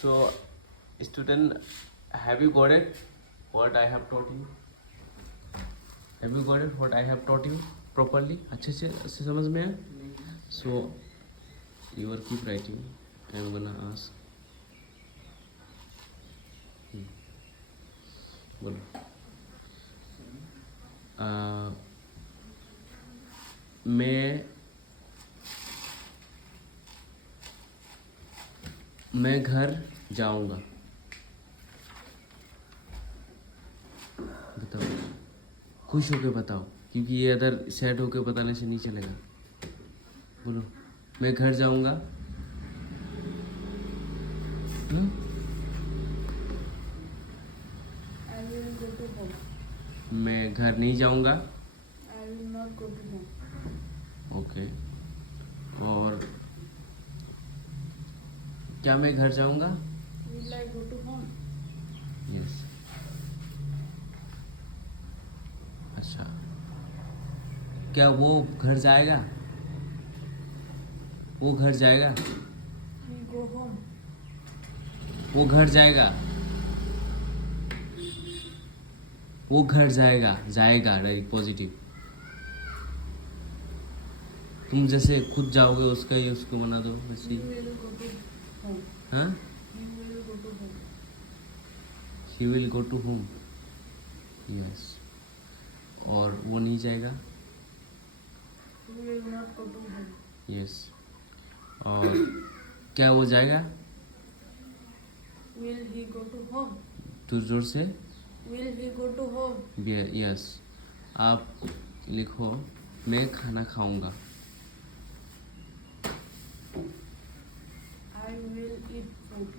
So, student, have you got it? What I have taught you? Have you got it? What I have taught you properly? अच्छे से समझ में आया? So, you are keep writing. I am gonna ask. बोलो. मैं घर जाऊंगा. बताओ, खुश होके बताओ, क्योंकि ये अदर सैड होके बताने से नहीं चलेगा. बोलो, मैं घर जाऊंगा. I will go to home. मैं घर नहीं जाऊंगा. I will not go to home. Okay. और क्या मैं घर जाऊंगा? Will I go to home? Yes. अच्छा, क्या वो घर जाएगा? वो घर जाएगा. He go home. वो घर जाएगा. वो घर जाएगा. जाएगा राइट, पॉजिटिव. तुम जैसे खुद जाओगे उसका ही उसको बना दो He वैसे. will go to home. हाँ, He will go to home. He will go to home. Yes. और वो नहीं जाएगा. He will not go to home. Yes. और क्या वो जाएगा? Will he go to home? तू जोर से. Will he go to home? Yes. आप लिखो, मैं खाना खाऊंगा. I will eat food.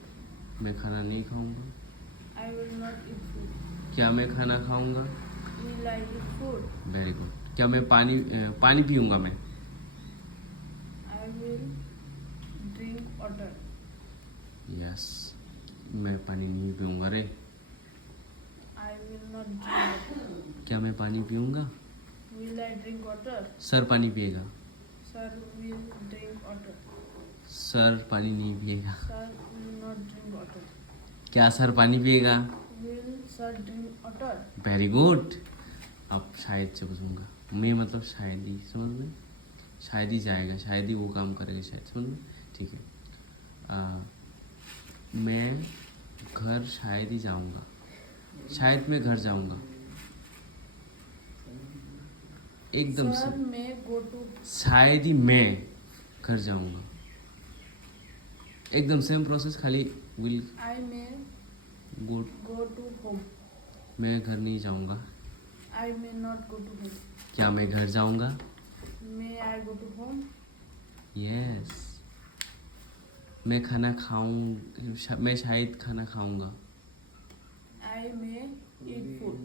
मैं खाना नहीं खाऊंगा. I will not eat food. क्या मैं खाना खाऊंगा? Will I eat food? Very good. क्या मैं पानी पीऊंगा? मैं I will drink water. Yes. मैं पानी नहीं पीऊंगा रे. I will not drink water. क्या मैं पानी पीऊंगा? Will I drink water? Sir पानी पिएगा. Sir will drink water. Sir पानी नहीं पिएगा. Sir will not drink water. क्या सर पानी पिएगा? Will sir drink water? Very good. अब शायद से पूछूंगा. मैं मतलब शायद ही, समझ में. शायद ही जाएगा, शायद ही वो काम करेगा, शायद. समझ में. ठीक है. मैं घर शायद ही जाऊंगा. शायद मैं घर जाऊंगा. एकदम Sir से. may go to. शायद ही मैं घर जाऊंगा. एकदम सेम प्रोसेस, खाली will I may go. go to home. मैं घर नहीं जाऊंगा. I may not go to home. क्या मैं घर जाऊंगा? May I go to home? Yes. मैं खाना खाऊं. मैं शायद खाना खाऊंगा. I may eat food.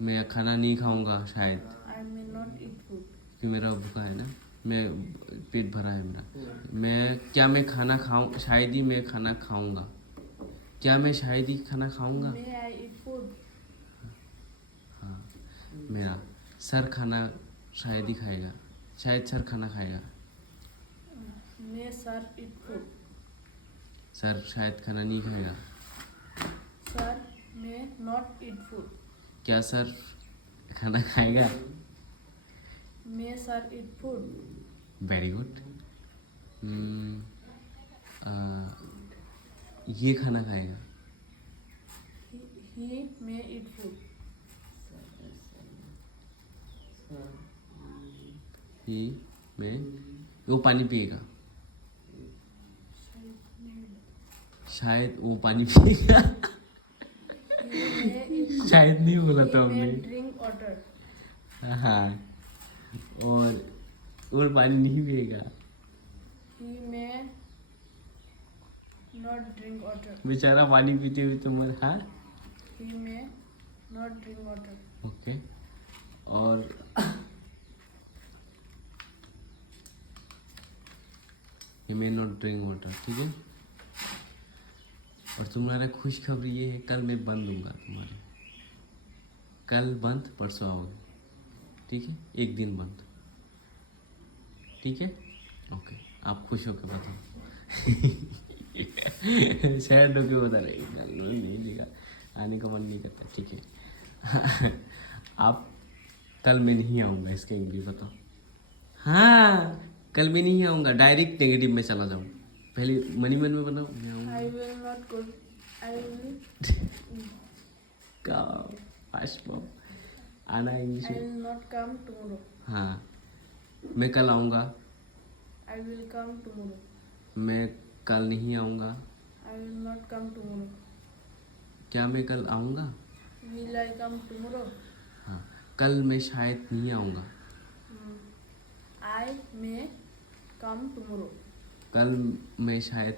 मैं खाना नहीं खाऊंगा शायद, I may not eat food. क्योंकि मेरा भूखा है ना. मैं पेट भरा है मेरा. क्या मैं खाना खाऊं? शायद ही मैं खाना खाऊंगा. क्या मैं शायद ही खाना खाऊंगा? May I eat food? हाँ. मेरा सर खाना शायद ही खाएगा. शायद सर खाना खाएगा. May sir eat food? Sir शायद खाना नहीं खाएगा. Sir may not eat food. क्या सर खाना खाएगा? May sir eat food? Very good. ये खाना खाएगा. He may eat food. ही में वो पानी पिएगा. शायद वो पानी पिएगा. He may eat. शायद नहीं बोला था He may हमने. drink water. हाँ. और पानी नहीं पिएगा. He may not drink water. बेचारा पानी पीते हुए तो मर. हाँ. He may not drink water. Okay. और he may not drink water. ठीक है. और तुम्हारा खुशखबरी ये है, कल मैं बंद दूंगा तुम्हारे. कल बंद, परसों आओगे. ठीक है. एक दिन बंद. ठीक है. ओके. आप खुश होकर बताओ. शायद डोके बता रहे बेंगलुरु नहीं लिखा, आने का मन नहीं करता। ठीक है आप कल मैं नहीं आऊँगा, इसका इंग्लिश बताओ। हाँ कल मैं नहीं आऊँगा, डायरेक्ट नेगेटिव में चला जाऊँ। पहले मनी मन में बनाओ, मैं आऊँगा। I will not go. I will. का फास्ट फॉर्म आना इंग्लिश I में। will not come tomorrow. हाँ मैं कल आऊँगा, I will come tomorrow. मैं कल नहीं आऊँगा। I will not come tomorrow. क्या मैं कल आऊँगा? Will I come tomorrow? हाँ कल मैं शायद नहीं आऊँगा। I may come tomorrow. कल मैं शायद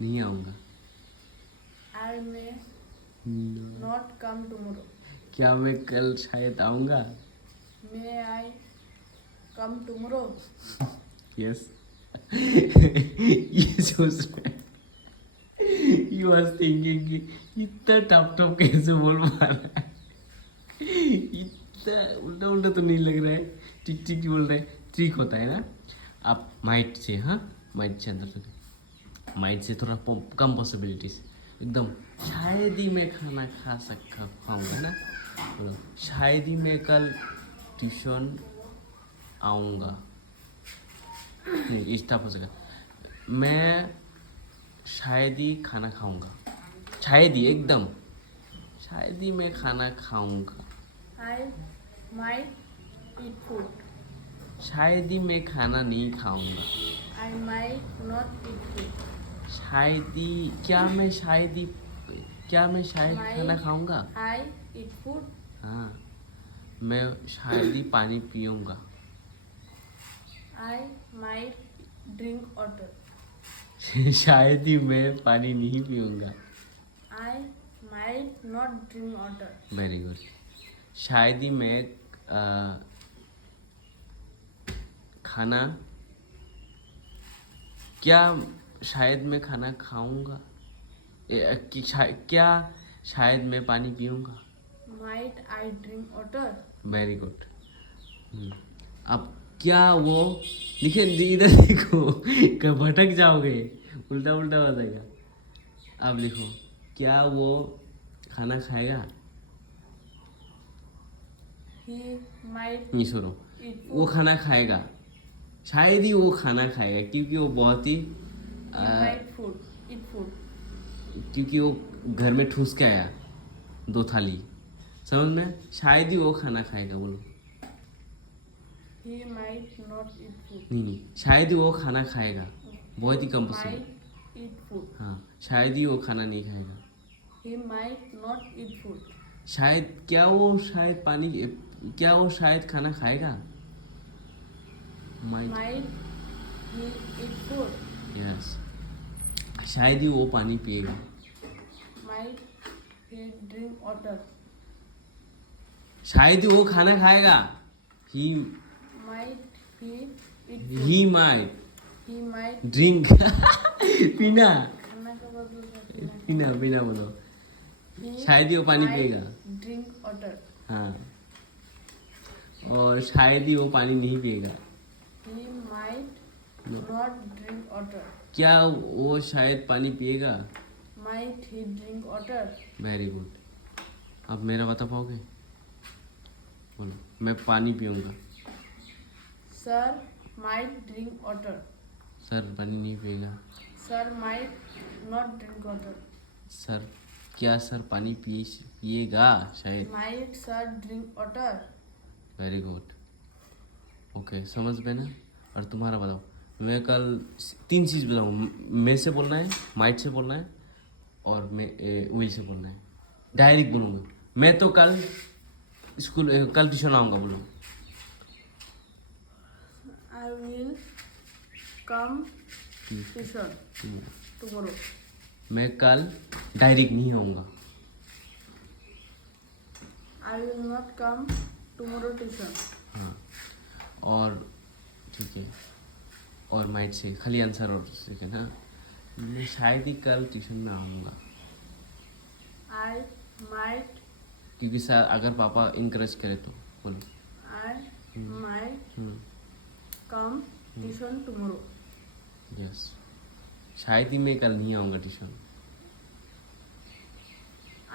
नहीं आऊँगा। I may not come tomorrow. क्या मैं कल शायद आऊँगा? May I come tomorrow? Yes ये सोच रहा है, यू वाज थिंकिंग कि इतना टप कैसे बोल पा रहा है, इतना उल्टा उल्टा तो नहीं लग रहा है, ठीक ठीक बोल रहा है। ठीक होता है ना, आप माइट से, हाँ माइट से अंदर चले, माइट से थोड़ा कम पॉसिबिलिटीज, एकदम शायद ही मैं खाना खाऊंगा ना, बोलो शायद ही मैं कल ट्यूशन आऊँगा। नहीं इस तरह हो सका, मैं शायद ही खाना खाऊंगा, शायद ही एकदम शायद ही मैं खाना खाऊंगा। I might eat food. शायद ही मैं खाना नहीं खाऊंगा। I might not eat food. शायद ही क्या मैं शायद Might खाना खाऊंगा। I eat food? हाँ मैं शायद ही पानी पीऊंगा। I might drink water. शायद ही मैं पानी नहीं पीऊंगा। I might not drink water. Very good. शायद ही मैं खाना, क्या शायद मैं खाना खाऊंगा, क्या शायद मैं पानी पीऊंगा। Might I drink water? Very good. अब क्या वो लिखे, इधर देखो कब भटक जाओगे, उल्टा उल्टा हो जाएगा। अब लिखो क्या वो खाना खाएगा। He might नहीं सुनो, eat food. वो खाना खाएगा, शायद ही वो खाना खाएगा क्योंकि वो बहुत ही He might eat food. क्योंकि वो घर में ठूस के आया 2 थाली, समझ में, शायद ही वो खाना खाएगा। बोलो He might not eat food. नहीं शायद ही वो खाना खाएगा, बहुत ही कम पसंद। Might eat food. हाँ शायद ही वो खाना नहीं खाएगा। He might not eat food. शायद क्या वो शायद खाना खाएगा। Might he eat food? Yes शायद ही वो पानी पिएगा। Might he drink water? शायद ही वो खाना खाएगा। ही Might he eat food? He might He might drink पीना खाना का बदल पीना बोलो। He शायद ही वो पानी might पिएगा। drink water. हाँ और शायद ही वो पानी नहीं पिएगा। He might not drink water. क्या वो शायद पानी पिएगा। Might he drink water? Very good. अब मेरा बता पाओगे, बोलो मैं पानी पीऊँगा। Sir might drink water. Sir पानी नहीं पिएगा। Sir might not drink water. Sir क्या सर पानी पिएगा शायद। Might sir drink water? Very good. Okay समझ में ना। और तुम्हारा बताओ, मैं कल 3 चीज़ बताऊँ, मैं से बोलना है, माइट से बोलना है और मैं विल से बोलना है। डायरेक्ट बोलूँगा मैं तो कल कल ट्यूशन आऊँगा, बोलो I will come tuition tomorrow. मैं कल डायरेक्ट नहीं आऊँगा। I will not come tomorrow tuition. हाँ और ठीक है, और माइट से खाली आंसर और सेकंड। हाँ मैं शायद ही कल ट्यूशन में आऊँगा, I might क्योंकि सर अगर पापा इनकरेज करे तो। बोलो I might come tuition tomorrow. Yes शायद ही मैं कल नहीं आऊँगा tuition.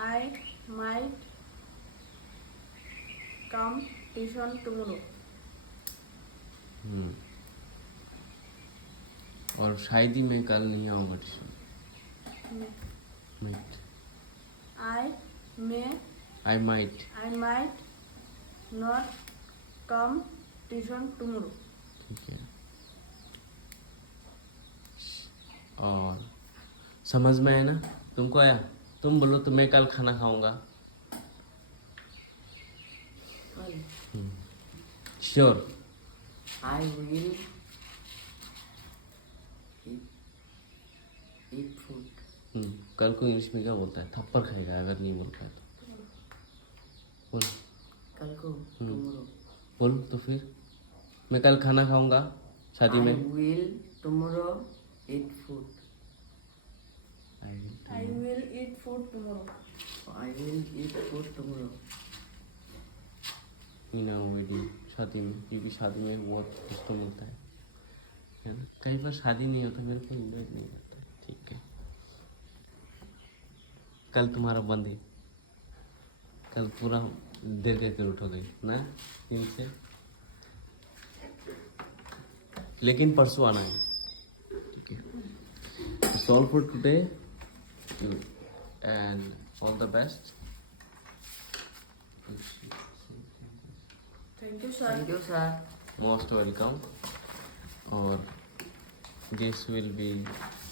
I might come tuition tomorrow. और शायद ही मैं कल नहीं आऊँगा tuition. Might. I might. might not come tuition tomorrow. ठीक है। और समझ में आया ना? तुमको आया? तुम बोलो तो मैं कल खाना खाऊंगा। Sure. I will eat food. कल को इंग्लिश में क्या बोलता है? थप्पड़ खाएगा अगर नहीं बोल पाया तो। बोल। कल को tomorrow. बोल तो फिर मैं कल खाना खाऊंगा शादी में। I will tomorrow eat food. I will eat food tomorrow. I will eat food tomorrow. In wedding शादी में, क्योंकि शादी में बहुत कुछ तो मिलता है ना। कई बार शादी नहीं होता, मेरे को इन्वाइट नहीं करता। ठीक है, कल तुम्हारा बंद है, कल पूरा देर करके उठोगे ना 3 से, लेकिन परसों आना है। ठीक है, solve for today and all the best. Thank you, sir. Thank you, sir. Most welcome. और this will be